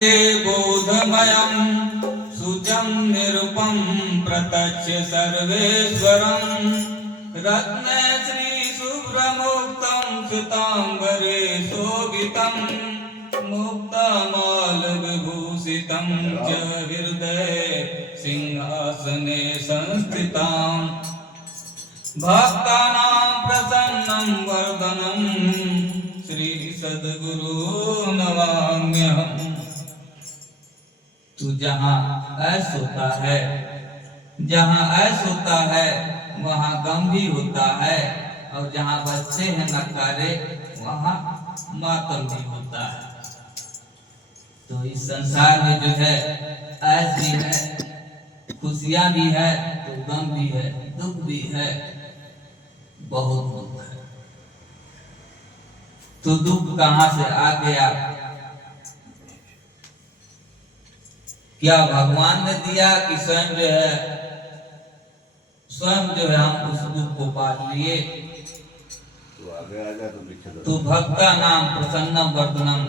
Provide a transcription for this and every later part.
बोधमयं शुचं निरुपं प्रत्यक्ष सर्वेश्वरं रत्ने श्रीशुभ्रमुक्तं श्वेतांबरे शोभितं मुक्तमालविभूषितं च हृदये सिंहासने संस्थितां भक्तानां प्रसन्नं वर्धनं श्री सद्गुरु नमाम्यहम्। तो जहाँ ऐसा होता है, जहाँ ऐसा होता है वहाँ गम भी होता है, और जहाँ बजते हैं नकारे वहाँ मातम भी होता है। तो इस संसार में जो है ऐस भी है, खुशियाँ भी है, तो गम भी है, दुख भी है, बहुत दुख है। तो दुख कहाँ से आ गया? क्या भगवान ने दिया कि स्वयं जो है हम उस दुख को पाल लिए? तो भक्ता नाम प्रसन्नम वर्धनम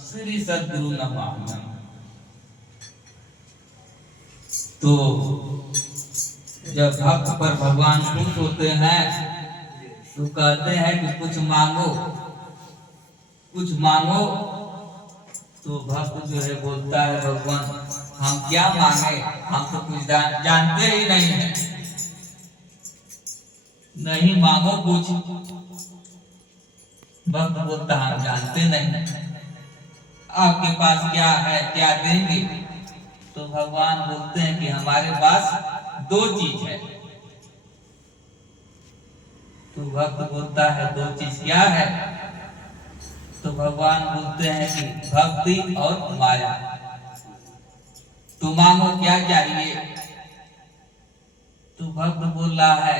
श्री सद्गुरु नमाम्यहम्। तो जब भक्त पर भगवान खुश होते हैं तो कहते हैं कि कुछ मांगो, कुछ मांगो। तो भक्त जो है बोलता है भगवान हम क्या मांगे, हम तो कुछ जानते ही नहीं है, नहीं मांगो कुछ। भक्त बोलता हम जानते नहीं, आपके पास क्या है, क्या देंगे? तो भगवान बोलते हैं कि हमारे पास दो चीज है। तो भक्त बोलता है दो चीज क्या है? तो भगवान बोलते हैं कि भक्ति और माया। तो मांगो क्या चाहिए? तो भक्त बोल रहा है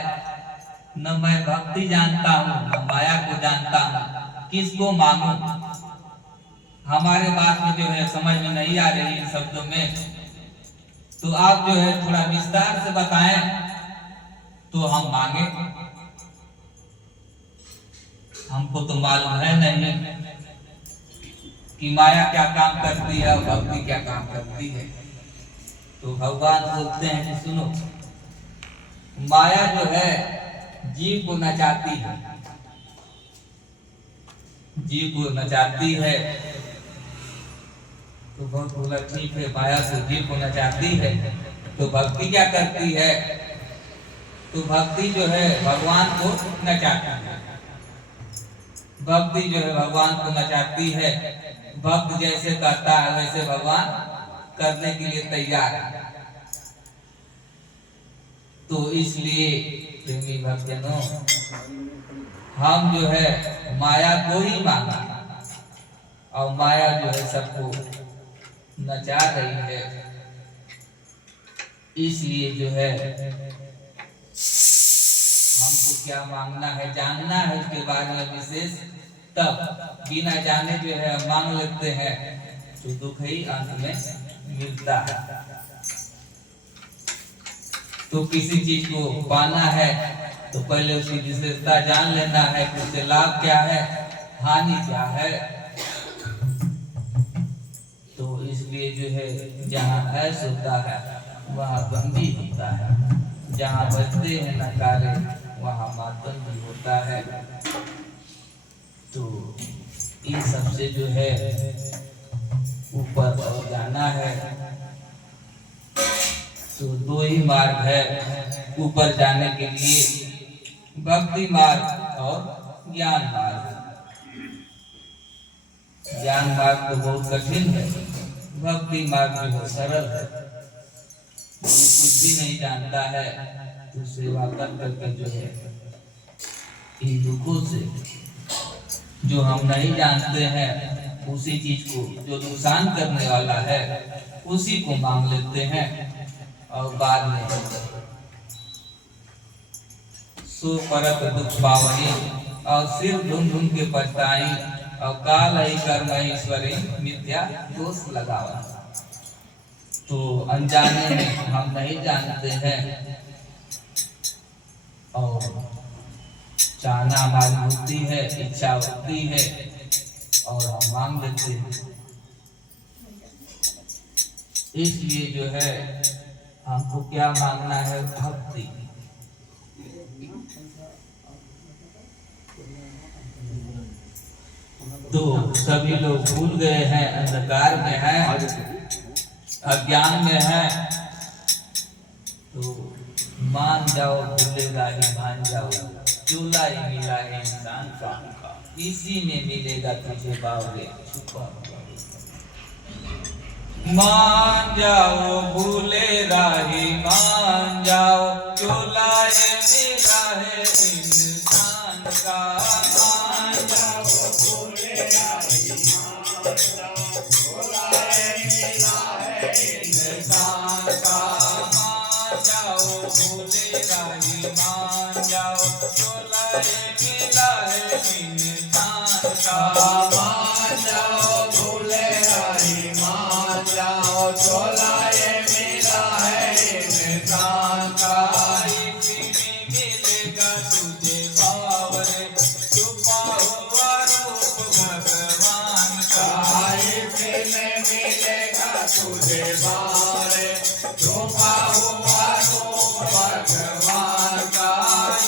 न मैं भक्ति जानता हूँ न माया को जानता हूँ, किसको मांगू? हमारे बात में जो है समझ में नहीं आ रही इन शब्दों में, तो आप जो है थोड़ा विस्तार से बताएं तो हम मांगे। हमको तो मालूम है नहीं कि माया क्या काम करती है और भक्ति क्या काम करती है। तो भगवान बोलते हैं कि सुनो, माया जो है जीव को नचाती है, जीव को नचाती है। तो बहुत बोला ठीक है, माया से जीव को नचाती है, तो भक्ति क्या करती है? तो भक्ति जो है भगवान को नचाती है, भक्ति जो है भगवान को नचाती है। भक्त जैसे कहता है वैसे भगवान करने के लिए तैयार है। तो इसलिए प्रेमी भक्तजनों, हम जो है माया को ही मांगा, और माया जो है सबको नचा रही है। इसलिए जो है हमको क्या मांगना है, जानना है उसके बारे में विशेष, तब बिना जाने जो है मांग लेते हैं तो दुख ही अंत में मिलता है। तो किसी चीज को पाना है तो पहले उसकी विशेषता जान लेना है कि उससे लाभ क्या है, हानि क्या है। तो इसलिए जो है जहाँ ऐश होता है वहाँ गंभीर होता है, जहाँ बजते हैं नकारे वहाँ मातम भी होता है। तो इन सबसे जो है ऊपर और जाना है। तो दो ही मार्ग है ऊपर जाने के लिए, भक्ति मार्ग और ज्ञान मार्ग। ज्ञान मार्ग तो बहुत कठिन है, भक्ति मार्ग जो है सरल है। ये कुछ भी नहीं जानता है तो सेवा कर करके जो है इन दुखों से, जो हम नहीं जानते हैं उसी चीज को जो नुकसान करने वाला है उसी को मांग लेते हैं, और बाद में सो परत दुख पावनी और सिर ढूंढ ढूंढ के पछताई, और काल ही कर्म ईश्वरी मिथ्या दोष लगावा। तो अनजाने में हम नहीं जानते हैं, और चाहना हमारी होती है, इच्छा होती है, और हम मांग लेते हैं। इसलिए जो है हमको क्या मांगना है, भक्ति। तो सभी लोग भूल गए हैं, अंधकार में हैं, अज्ञान में हैं। तो मान जाओ भूलेगा ही मान जाओ, चूल्हा ही मिला है इंसान का, इसी में मिलेगा तुझे बावरे छुपा। मान जाओ भूले राही मान जाओ, चूल्हा मिला है इंसान का। मान जाओ भूले राही मान जाओ, चूल्हा मिला है इंसान का। मान जाओ भूले राही मान जाओ, चूल्हा मिला है इंसान का। मान जाओ भूले राही मान जाओ, चोला ये मिला है इंसान का। इसी में मिलेगा तुझे बावरे छुपा हुआ रूप भगवान का। इसी में मिलेगा तुझे बावरे छुपा हुआ रूप भगवान का।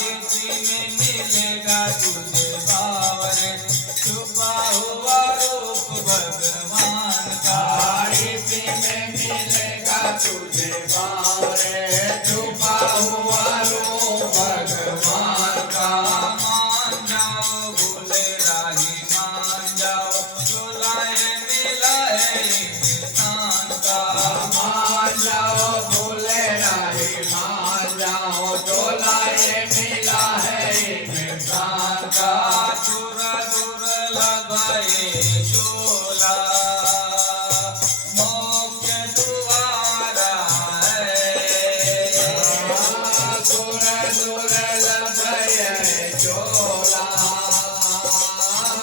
इसी में मिलेगा तुझे बावरे छुपा हुआ रूप भगवान का। इसी में मिलेगा तुझे बावरे छुपा हुआ रूप भगवान का। मान जाओ भूले राही मान जाओ, चूल्हा मिला है इंसान का। मान जाओ भूले राही मान जाओ, चूल्हा मिला है इंसान का। दूर दूर लगाए चूल्हा मोक्ष द्वारा है। दूर दूर लगाए चूल्हा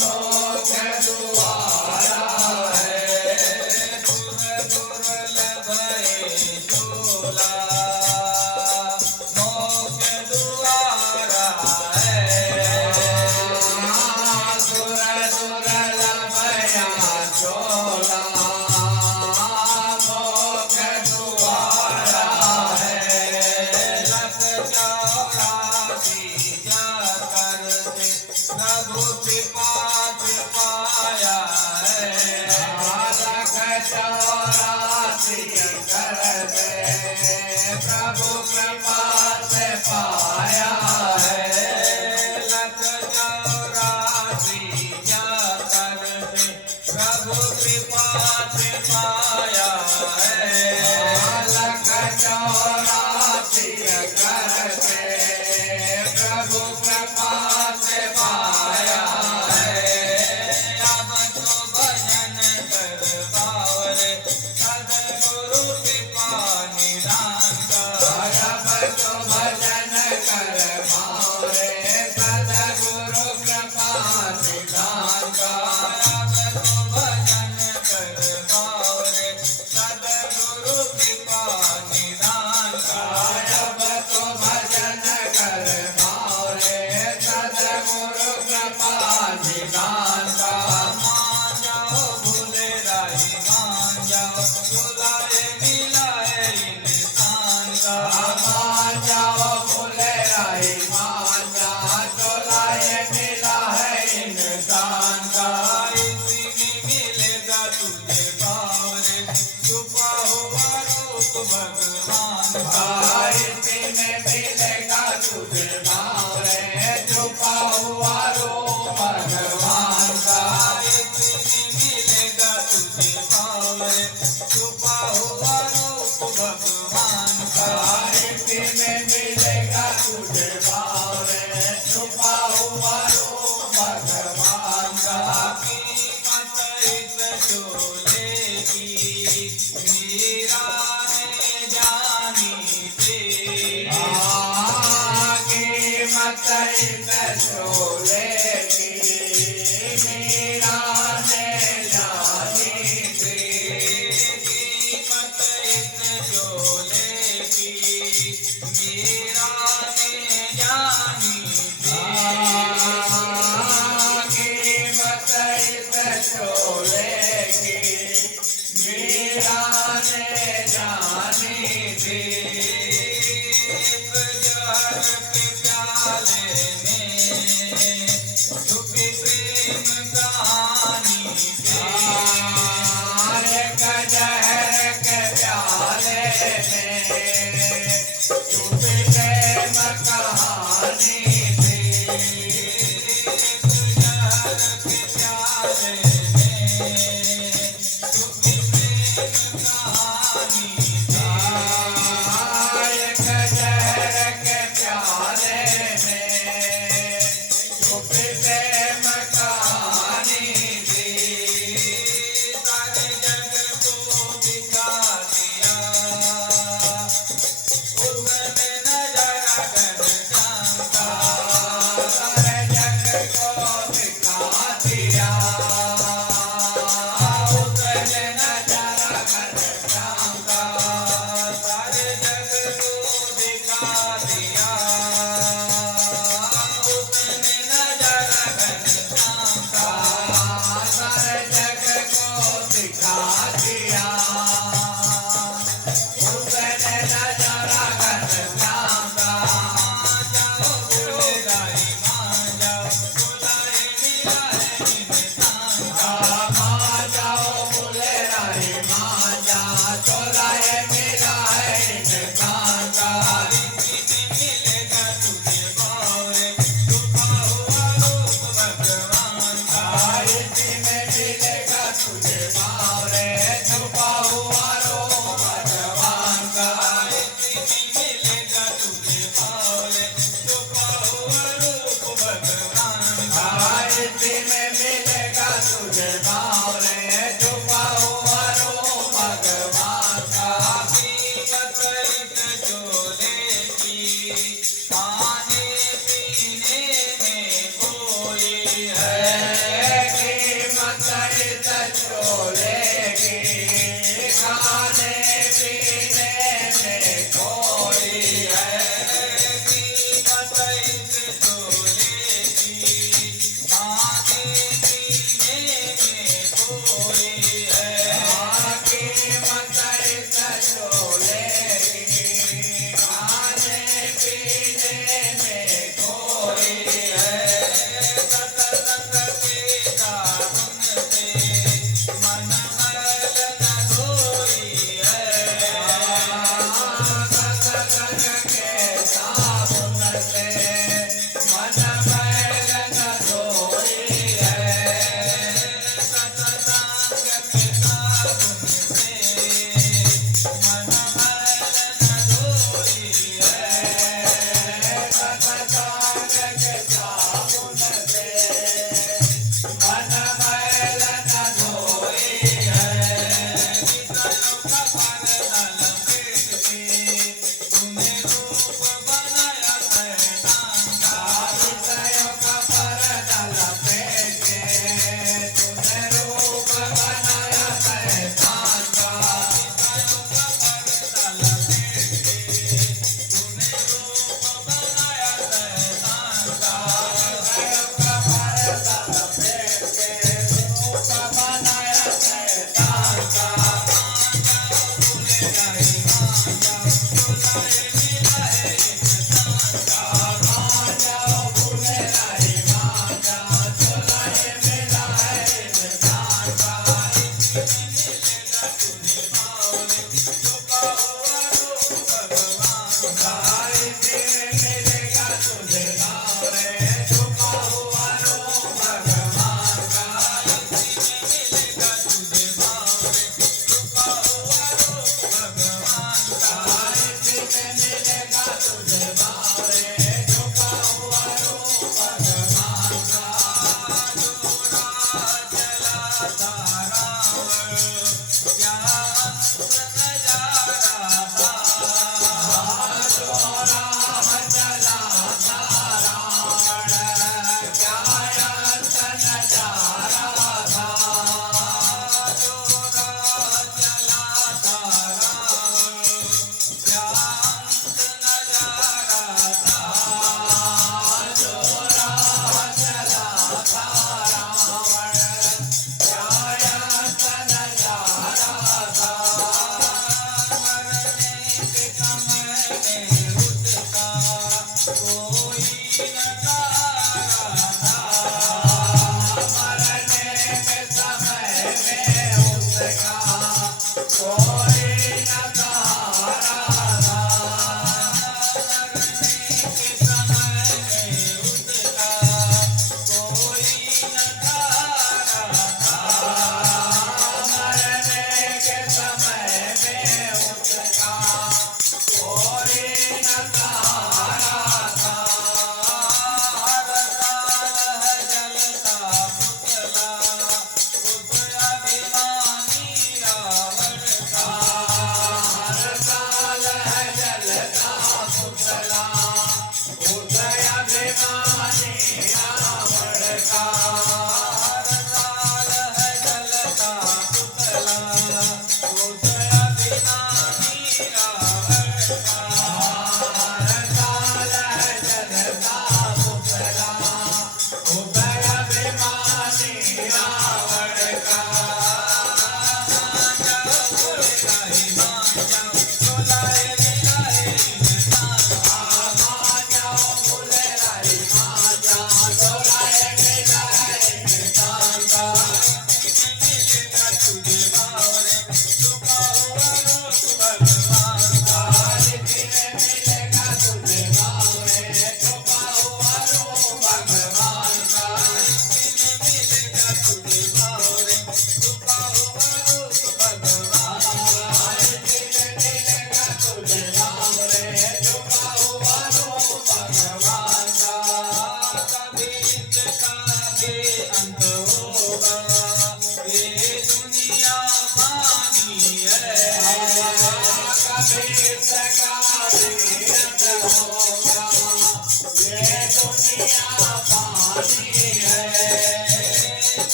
मोक्ष द्वारा है। दूर दूर लगाए चूल्हा मोक्ष द्वारा है। दूर दूर लगाया चोला मोक्ष द्वारा है। लख चौरासी जाकर से प्रभु कृपा से पाया है। लख चौरासी कर से प्रभु कृपा से पाया है। लख चौरासी जाकर से प्रभु कृपा से पाया है। लख चौरासी कर से प्रभु कृपा से पाया है। अब तो भजन कर बावरे सद्गुरु कृपा निदान का। अब तो भजन कर बावरे सद्गुरु कृपा निदान का। अब तो भजन कर बावरे सद्गुरु कृपा निदान का। अब तो भजन कर बावरे सद्गुरु कृपा निदान का। मान जाओ भूले राही मान जाओ, चूल्हा मिला है इंसान का। मान जाओ भूले राही मान जाओ, चूल्हा मिला है इंसान का। इसी में मिलेगा तुझे बावरे छुपा हुआ रूप भगवान का। इसी में मिलेगा तुझे बावरे छुपा हुआ रूप भगवान का। इसी में मिलेगा तुझे बावरे छुपा हुआ रूप भगवान का। इसी में मिलेगा तुझे बावरे छुपा हुआ रूप भगवान का। कीमत इस चोले की मीरा ने जानी थी। कीमत इस चोले की मीरा ने जानी थी। कीमत इस चोले की मीरा ने जानी थी। कीमत इस चोले की मीरा